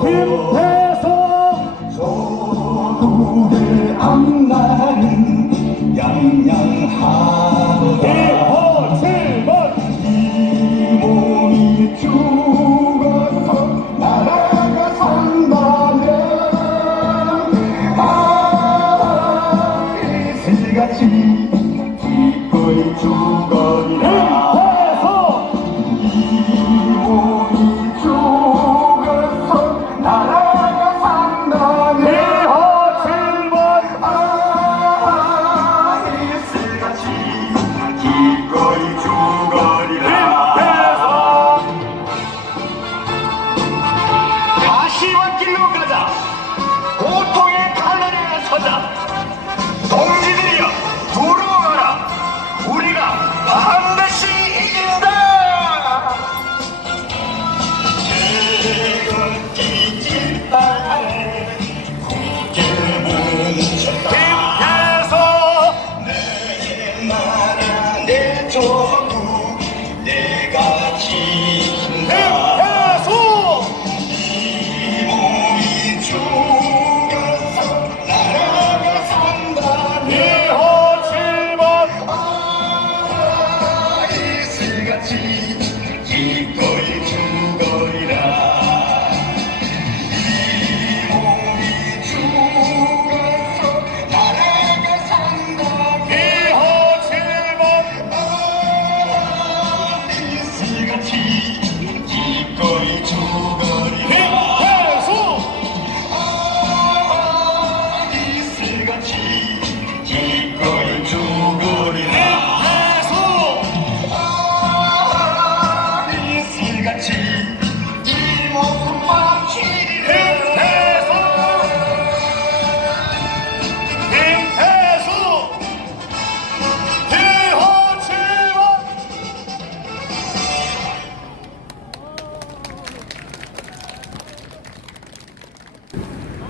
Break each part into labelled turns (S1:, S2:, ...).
S1: 김태성.
S2: 서로의 앞날은 양양하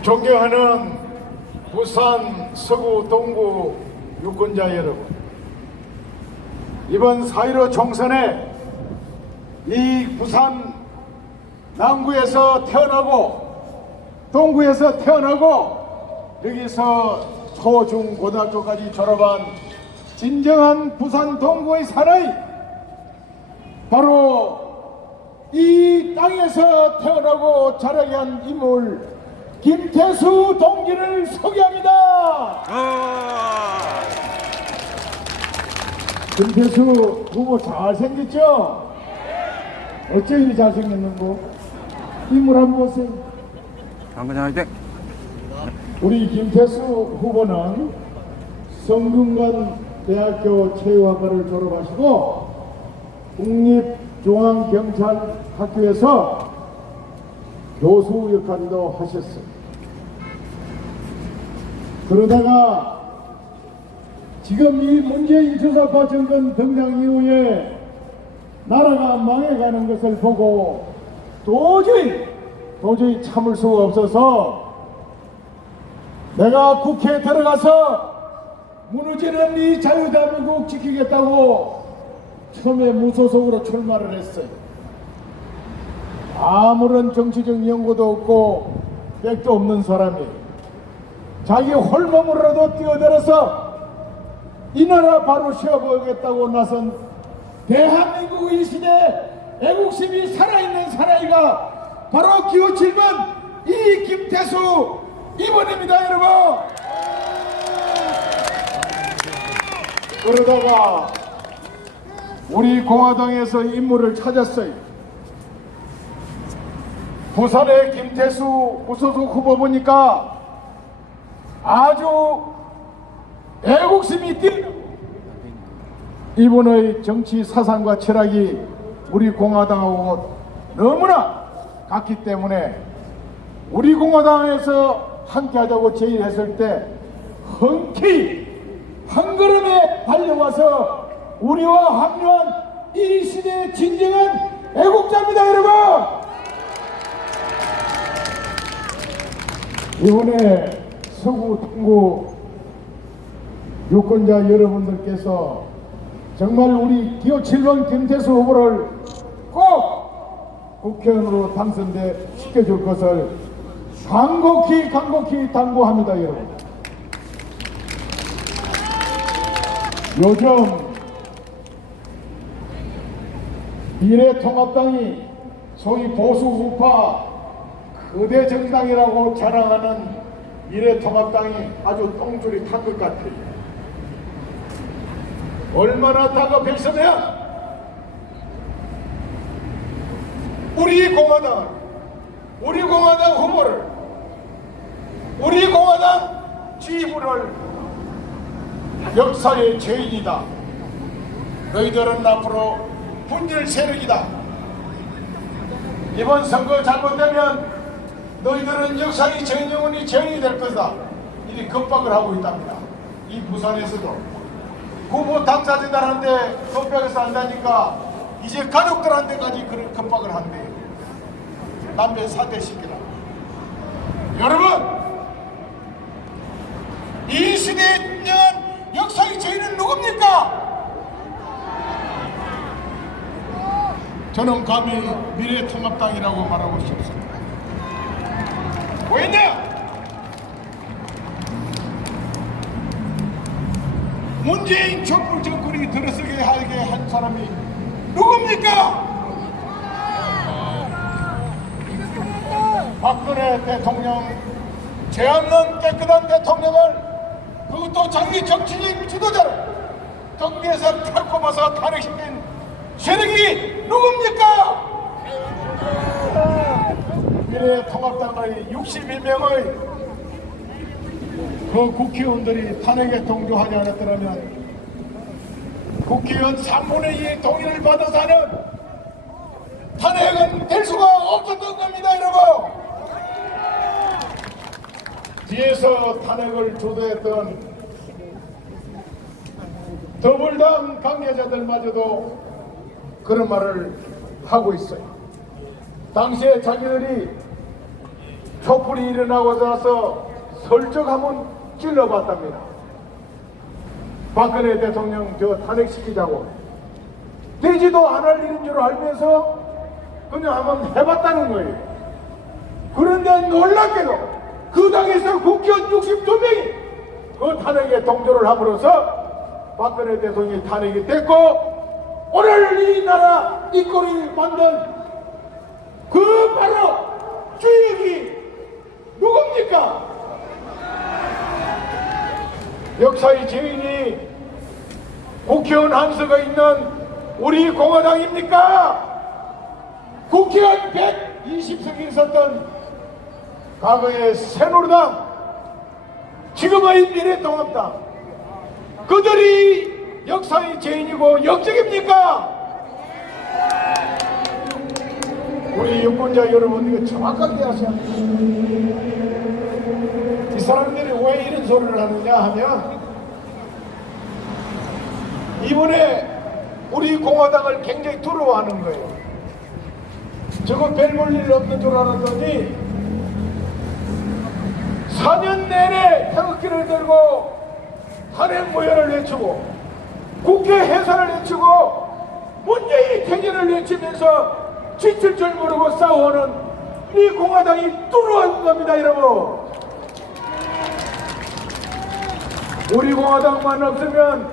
S1: 존경하는 부산 서구 동구 유권자 여러분 이번 4.15 총선에 이 부산 남구에서 태어나고 동구에서 태어나고 여기서 초, 중, 고등학교까지 졸업한 진정한 부산 동구의 사나이 바로 이 땅에서 태어나고 자라게 한 인물 김태수 동기를 소개합니다. 김태수 후보 잘생겼죠? 어째 이리 잘생겼는고? 인물 한번 보세요.
S3: 당근장 화이팅!
S2: 우리 김태수 후보는 성균관 대학교 체육학과를 졸업하시고 국립중앙경찰학교에서 교수 역할도 하셨어요. 그러다가 지금 이 문재인 주사파 정권 등장 이후에 나라가 망해가는 것을 보고 도저히 도저히 참을 수가 없어서 내가 국회에 들어가서 무너지는 이 자유대한민국 지키겠다고 처음에 무소속으로 출마를 했어요. 아무런 정치적 연고도 없고 백도 없는 사람이 자기 홀몸으로라도 뛰어들어서 이 나라 바로 세워보겠다고 나선 대한민국 이 시대 애국심이 살아있는 사나이가 바로 기호 7번 이 김태수 이번입니다 여러분. 그러다가 우리 공화당에서 인물을 찾았어요 부산의 김태수 무소속 후보 보니까 아주 애국심이 뛰어나고 이분의 정치 사상과 철학이 우리 공화당하고 너무나 같기 때문에 우리 공화당에서 함께 하자고 제의했을 때 흔쾌히 한 걸음에 달려와서 우리와 합류한 이 시대의 진정한 애국자입니다 여러분 이번에 서구 동구 유권자 여러분들께서
S1: 정말 우리 기호 7번 김태수 후보를 꼭 국회의원으로 당선돼 시켜줄 것을 간곡히 간곡히 당부합니다 여러분. 요즘 미래통합당이 소위 보수 우파 거대 정당이라고 자랑하는 미래통합당이 아주 똥줄이 탄 것 같아요. 얼마나 다급했으면 우리 공화당, 우리 공화당 후보를, 우리 공화당 지휘부를 역사의 죄인이다. 너희들은 앞으로 분열 세력이다. 이번 선거 잘못되면 너희들은 역사의 전영원이 죄인이 될 것이다. 이리 겁박을 하고 있답니다. 이 부산에서도 후보 당사자들한테 겁박해서 한다니까 이제 가족들한테까지 그런 겁박을 한대. 남배 사퇴시키라. 여러분, 이 시대에 분명한 역사의 죄인은 누굽니까? 저는 감히 미래통합당이라고 말하고 싶습니다. 왜냐? 문재인 촛불 정권이 들어서게 하게 한 사람이 누굽니까? 박근혜 대통령 죄 없는 깨끗한 대통령을 그것도 자기 정치적 지도자를 정계에서 탁고 봐서 탄핵시킨 세력이 누굽니까? 미래통합당의 62명의 그 국회의원들이 탄핵에 동조하지 않았더라면 국회의원 3분의 2의 동의를 받아서 하는 탄핵은 될 수가 없었던 겁니다 여러분. 뒤에서 탄핵을 주도했던 더불당 관계자들마저도 그런 말을 하고 있어요. 당시에 자기들이 촛불이 일어나고 나서 설적 한번 찔러봤답니다. 박근혜 대통령 저 탄핵시키자고 되지도 않을 일인 줄 알면서 그냥 한번 해봤다는 거예요. 그런데 놀랍게도 그 당에서 국회의원 62명이 그 탄핵에 동조를 함으로써 박근혜 대통령이 탄핵이 됐고 오늘 이 나라 이꼴이 만든 그 바로 주역이 누굽니까? 역사의 죄인이 국회의원 한서가 있는 우리 공화당입니까? 국회의원 120석이 있었던 과거의 새누리당, 지금의 미래통합당, 그들이 역사의 죄인이고 역적입니까? 우리 유권자 여러분 이거 정확하게 하셔야 합니다. 이 사람들이 왜 이런 소리를 하느냐 하면 이번에 우리 공화당을 굉장히 두려워하는 거예요. 저거 별 볼 일 없는 줄 알았더니 4년 내내 태극기를 들고 탄핵 모여를 외치고 국회 해산을 외치고 문재인 퇴진을 외치면서 지칠 줄 모르고 싸워오는 이 공화당이 뚫어온 겁니다 여러분 우리 공화당만 없으면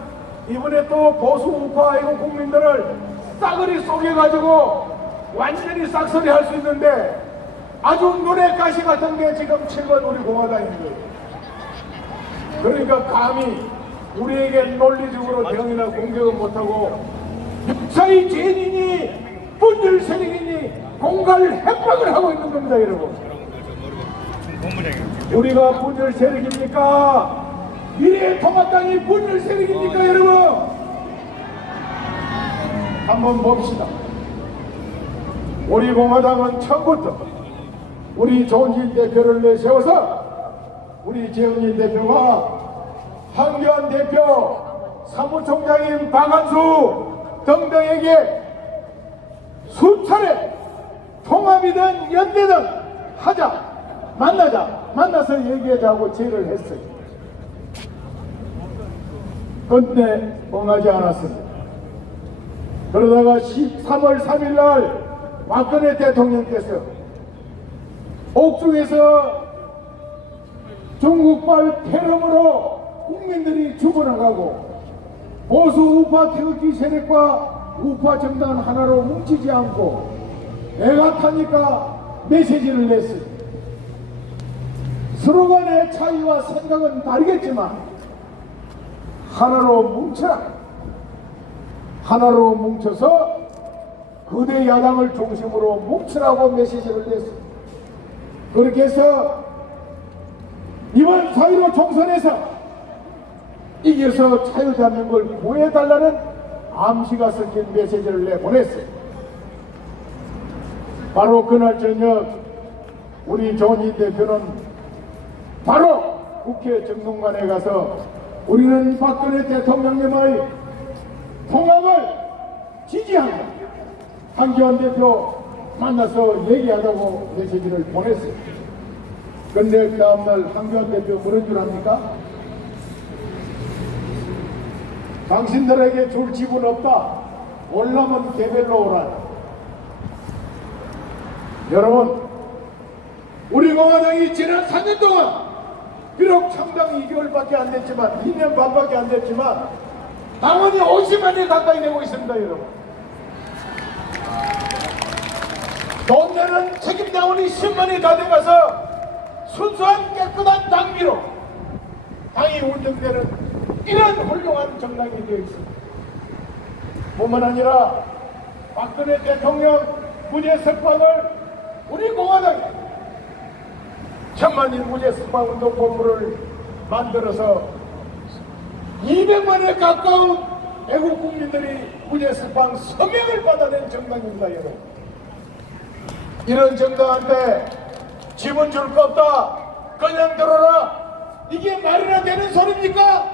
S1: 이번에 또 보수 우파 이거 국민들을 싸그리 속여가지고 완전히 싹쓸이 할 수 있는데 아주 눈에 가시 같은 게 지금 7번 우리 공화당입니다. 그러니까 감히 우리에게 논리적으로 대응이나 공격은 못하고 역사의 죄인이니 분열 세력이니 공갈 협박을 하고 있는 겁니다 여러분. 우리가 분열 세력입니까? 미래의 통합당이 분열 세력입니까 여러분? 한번 봅시다. 우리 공화당은 처음부터 우리 조은진 대표를 내세워서 우리 재은진 대표와 황교안 대표, 사무총장인 박한수 등등에게 수차례 통합이든 연대든 하자, 만나자, 만나서 얘기하자고 제의를 했어요. 근데 응하지 않았습니다. 그러다가 3월 3일 날 박근혜 대통령께서 옥중에서 중국발 테러으로 국민들이 죽어나가고 보수 우파 태극기 세력과 우파 정당 하나로 뭉치지 않고 내가 타니까 메시지를 냈습니다. 서로 간의 차이와 생각은 다르겠지만 하나로 뭉쳐라. 하나로 뭉쳐서 거대 야당을 중심으로 뭉치라고 메시지를 냈습니다. 그렇게 해서 이번 4.15 총선에서 이겨서 자유대한민국을 구해달라는 암시가 섞인 메시지를 내보냈어요. 바로 그날 저녁 우리 조은희 대표는 바로 국회 정동관에 가서 우리는 박근혜 대통령님의 통합을 지지한다. 한기환 대표 만나서 얘기하자고 메시지를 보냈어요. 근데 그 다음날 한기환 대표 뭐런 줄 압니까? 당신들에게 줄 집은 없다. 올라면 개별로 오라. 여러분, 우리 공화당이 지난 4년 동안 비록 창당 2개월밖에 안 됐지만 2년 반밖에 안 됐지만 당원이 50만이 가까이 되고 있습니다 여러분. 돈 내는 책임 당원이 10만이 다 돼가서 순수한 깨끗한 당비로 당이 운영되는 이런 훌륭한 정당이 되어 있습니다. 뿐만 아니라 박근혜 대통령 무죄 석방을 우리 공화당이 천만인 무죄 석방 운동 본부를 만들어서 200만에 가까운 애국 국민들이 무죄 석방 서명을 받아낸 정당입니다, 여러분. 이런 정당한테 지분 줄 거 없다. 그냥 들어라. 이게 말이나 되는 소리입니까?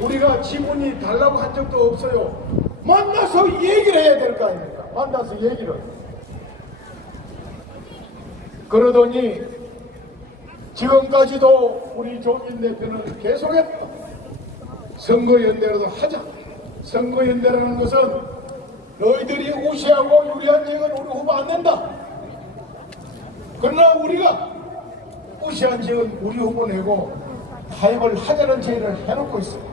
S1: 우리가 지분이 달라고 한 적도 없어요. 만나서 얘기를 해야 될 거 아닙니까? 만나서 얘기를. 그러더니 지금까지도 우리 조민 대표는 계속했다. 선거연대라도 하자. 선거연대라는 것은 너희들이 우시하고 유리한 지역은 우리 후보 안 낸다. 그러나 우리가 무시한 지역은 우리 후보 내고 타협을 하자는 제의를 해놓고 있습니다.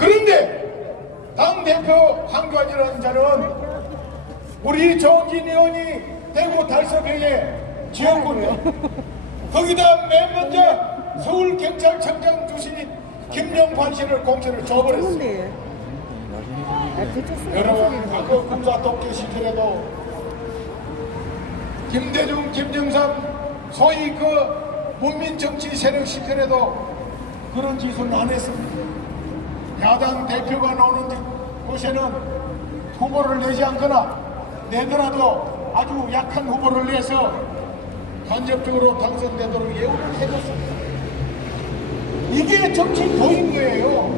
S1: 그런데 당대표 한관이라는 자는 우리 정진 의원이 대구 달서병에 지역군요. 거기다 맨 먼저 서울 경찰청장 출신인 김영관 씨를 공천을 줘버렸어요.
S4: 아.
S1: 여러분 과거 군사 독재 시절에도 김대중, 김정삼 소위 그 문민 정치 세력 시절에도 그런 짓은 안 했습니다. 야당 대표가 나오는 곳에는 후보를 내지 않거나 내더라도 아주 약한 후보를 내서 간접적으로 당선되도록 예우를 해줬습니다. 이게 정치 도인 거예요.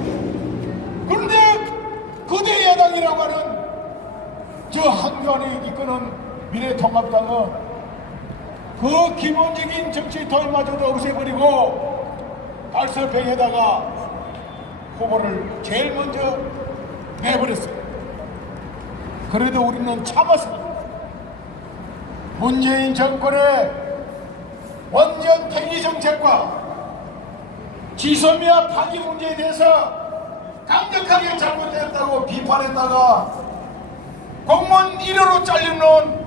S1: 그런데 거대 야당이라고 하는 저 한교안이 이끄는 미래통합당은 그 기본적인 정치 도입마저도 없애버리고 달서병에다가 후보를 제일 먼저 내버렸어요. 그래도 우리는 참았습니다. 문재인 정권의 원전 폐기 정책과 지소미아 파기 문제에 대해서 강력하게 잘못했다고 비판했다가 공무원 1호로 잘려놓은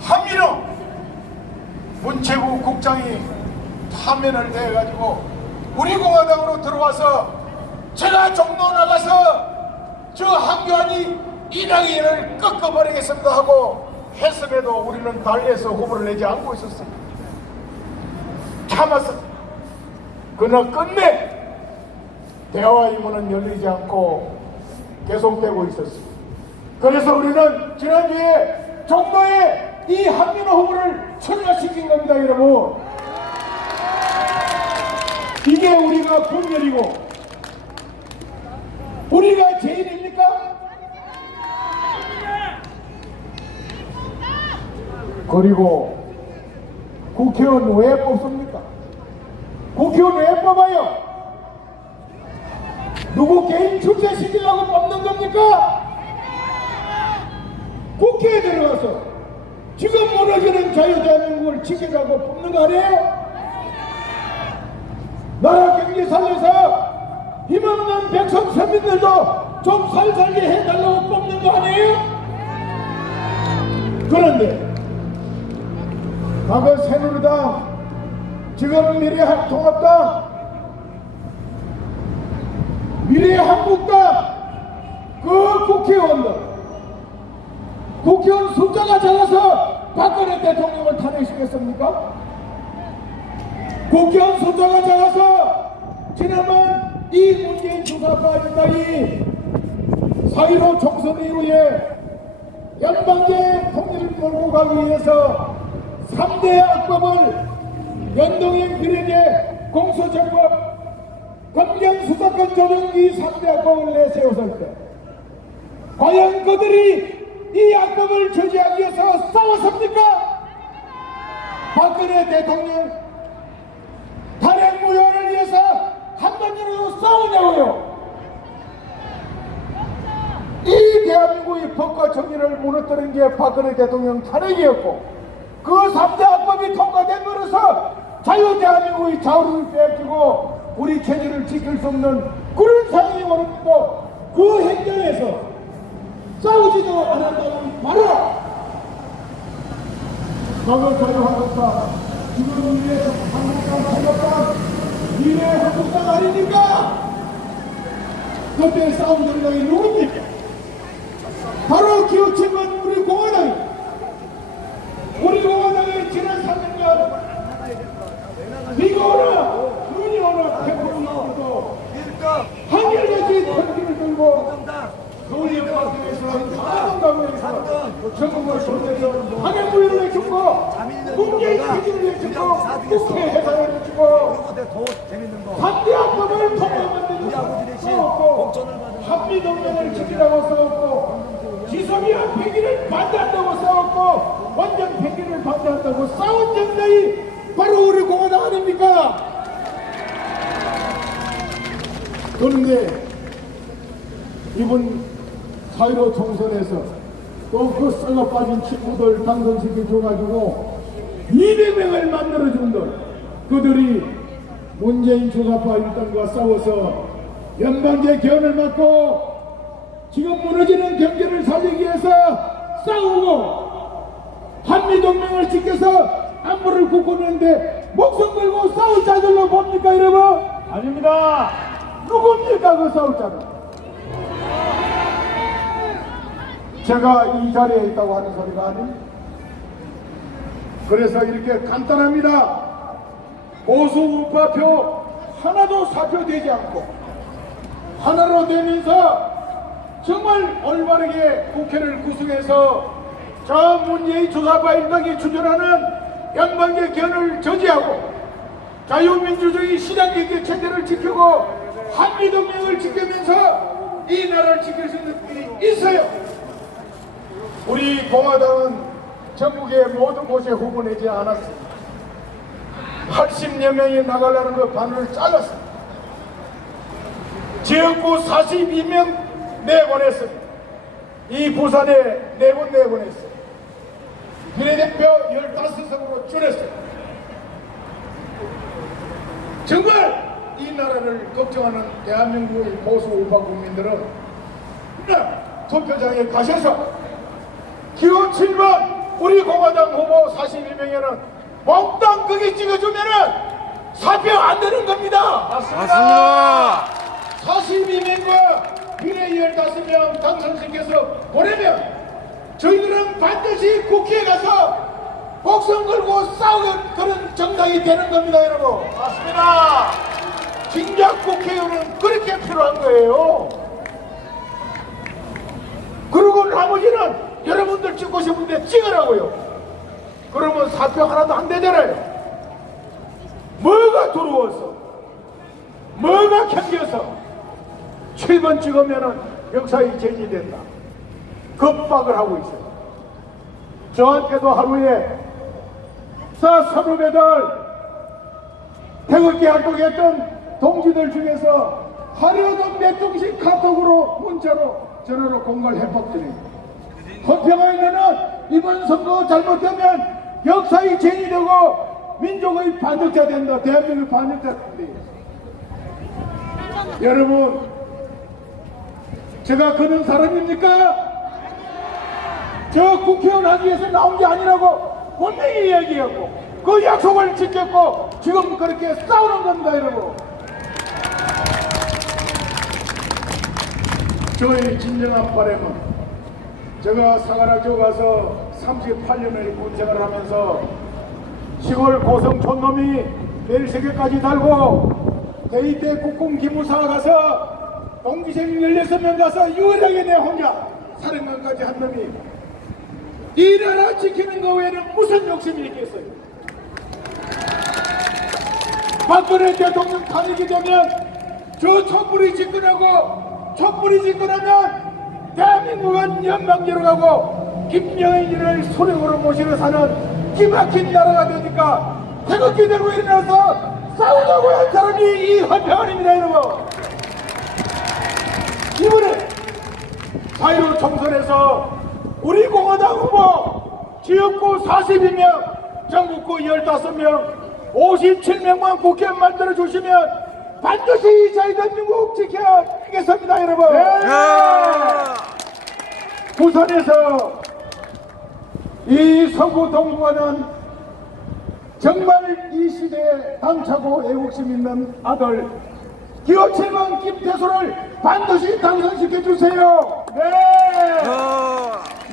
S1: 한민호 문체부 국장이 파면을 대해가지고 우리 공화당으로 들어와서 제가 종로 나가서 저 한교안이 이낙연을 꺾어버리겠습니다 하고 했음에도 우리는 달리에서 후보를 내지 않고 있었습니다. 참았습니다. 그러나 끝내 대화 이문은 열리지 않고 계속되고 있었습니다. 그래서 우리는 지난주에 종로에 이 한민호 후보를 출마시킨 겁니다, 여러분. 이게 우리가 분열이고 우리가 죄인입니까? 그리고 국회의원 왜 뽑습니까? 국회의원 왜 뽑아요? 누구 개인 출세시키려고 뽑는 겁니까? 국회에 들어가서 지금 무너지는 자유대한민국을 지키자고 뽑는 거 아니에요? 나라 경제 살려서 힘없는 백성 서민들도 좀 살살게 해달라고 뽑는 거 아니에요? 그런데 과거 새누리당 지금 미래 통합당? 미래 한국당? 그 국회의원들. 국회의원 숫자가 작아서 박근혜 대통령을 탄핵시켰습니까? 국회의원 숫자가 작아서 지난번 이 문재인 주사파입니다 이 사이로 총선 이후에 연방제 통일을 몰고 가기 위해서 3대 악법을 연동형 비례제 공소정법 검경 수사권 조정기 3대 악법을 내세웠을 때 과연 그들이 이 악법을 저지하기 위해서 싸웠습니까? 박근혜 대통령 탄핵 무효를 위해서 한 번이라도 싸우냐고요 이 대한민국의 법과 정의를 무너뜨린 게 박근혜 대통령 탄핵이었고 그 3대 악법이 통과됨으로써 자유 대한민국의 자유를 빼앗기고 우리 체제를 지킬 수 없는 그런 상황이 오는데도 그 행정에서 싸우지도 않았다는 말이야 과거 자유한국당 지금 미래 한국당 자유한국당 미래 한국당 아닙니까? 그때 정당이 누굽니까? 바로 공화당이 우리 공화당이 지난 3년간 비가 오나 눈이 오나 태풍이 오도 한결같이 통기를 들고 서울 역사에서 한강강에서 전국을 돌면서 항해무예를 해주고 문재인 기준을 해주고 국회 해산을 해주고 반대 합법을 통과만드는 싸웠고 한미동맹을 지키라고 싸웠고 지소미아 폐기를 반대한다고 싸웠고 원전 폐기를 반대한다고 싸운 정당이 바로 우리 공화당 아닙니까? 그런데 이번 사이로 총선에서 또그 썩어 빠진 친구들 당선시켜 줘가지고 200명을 만들어준 들 그들이 문재인 주사파 일당과 싸워서 연방제 개헌을 막고 지금 무너지는 경제를 살리기 위해서 싸우고 한미동맹을 지켜서 안보를 굳건는데 목숨 걸고 싸울 자들로 봅니까 여러분? 아닙니다. 누굽니까 그 싸울 자들? 제가 이 자리에 있다고 하는 소리가 아닙니다. 그래서 이렇게 간단합니다. 보수 우파표 하나도 사표되지 않고 하나로 되면서 정말 올바르게 국회를 구성해서 저 문재인 조사파 일당이 추진하는 연방제 개헌을 저지하고 자유민주주의 시장경제 체제를 지키고 한미동맹을 지키면서 이 나라를 지킬 수 있는 일이 있어요. 우리 공화당은 전국의 모든 곳에 후보 내지 않았습니다. 80여 명이 나가려는 그 반을 잘랐습니다. 지역구 42명 내보냈습니다. 이 부산에 네번 내보냈어요. 비례대표 15석으로 줄였어요. 정말 이 나라를 걱정하는 대한민국의 보수 우파 국민들은 투표장에 가셔서 기호 7번 우리 공화당 후보 42명에는 몽땅 거기 찍어주면은 사표 안 되는 겁니다.
S3: 맞습니다.
S1: 42명과 비례 15명 당선시켜서 보내면 저희들은 반드시 국회에 가서 목숨 걸고 싸우는 그런 정당이 되는 겁니다 여러분 맞습니다 진작 국회의원은 그렇게 필요한 거예요 그리고 나머지는 여러분들 찍고 싶은데 찍으라고요 그러면 사표 하나도 안 되잖아요 뭐가 두려워서 뭐가 견뎌서 7번 찍으면은 역사에 제지된다. 겁박을 하고 있어요. 저한테도 하루에 사 배달 태극기 활동했던 동지들 중에서 하루에도 몇 통씩 카톡으로 문자로 전화로 공갈 해법드니 헌평하에는 이번 선거 잘못되면 역사의 죄인이 되고 민족의 반역자 된다. 대한민국의 반역자 된다. 여러분 제가 그런 사람입니까? 저 국회의원 하기 위해서 나온 게 아니라고 분명히 이야기했고 그 약속을 지켰고 지금 그렇게 싸우는 겁니다 여러분. 저의 진정한 바람은 제가 사관학교 가서 38년을 군생활을 하면서 시골 고성 촌놈이 내일 세계까지 달고 대입대 국궁 기무사 가서 동기생 16명 가서 유일하게 내 혼자 사령관까지 한 놈이 이 나라 지키는 거 외에는 무슨 욕심이 있겠어요? 박근혜 대통령 탄핵이 되면 저 촛불이 집권하고 촛불이 집권하면 대한민국은 연방제로 가고 김영인을 소령으로 모시러 사는 기막힌 나라가 되니까 태극기 들고 일어나서 싸우자고 한 사람이 이 헌평원입니다 여러분. 이번에 자유로 총선에서 우리 공화당 후보 지역구 42명 전국구 15명 57명만 국회의원 만들어 주시면 반드시 저희 대한민국 지켜내겠습니다 여러분 부산에서 이 서구 동부와는 정말 이 시대에 당차고 애국심 있는 아들 기호칠번 김태수를 반드시 당선시켜 주세요. 네.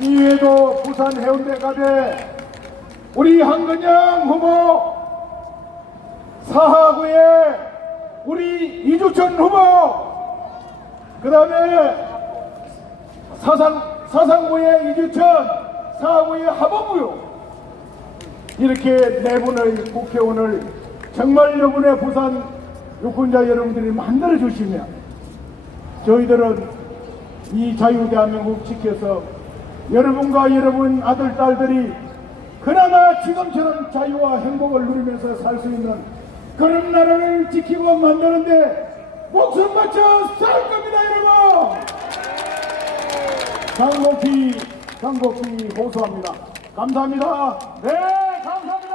S1: 이외에도 부산 해운대 가대 우리 한근영 후보 사하구의 우리 이주천 후보! 그 다음에 사상, 사상구의 이주천 사하구의 하범우요! 이렇게 네 분의 국회의원을 정말 여분의 부산 유권자 여러분들이 만들어 주시면 저희들은 이 자유 대한민국 지켜서 여러분과 여러분 아들 딸들이 그나마 지금처럼 자유와 행복을 누리면서 살 수 있는 그런 나라를 지키고 만드는데 목숨 바쳐 싸울 겁니다 여러분! 강곡히 강곡히 호소합니다. 감사합니다. 네 감사합니다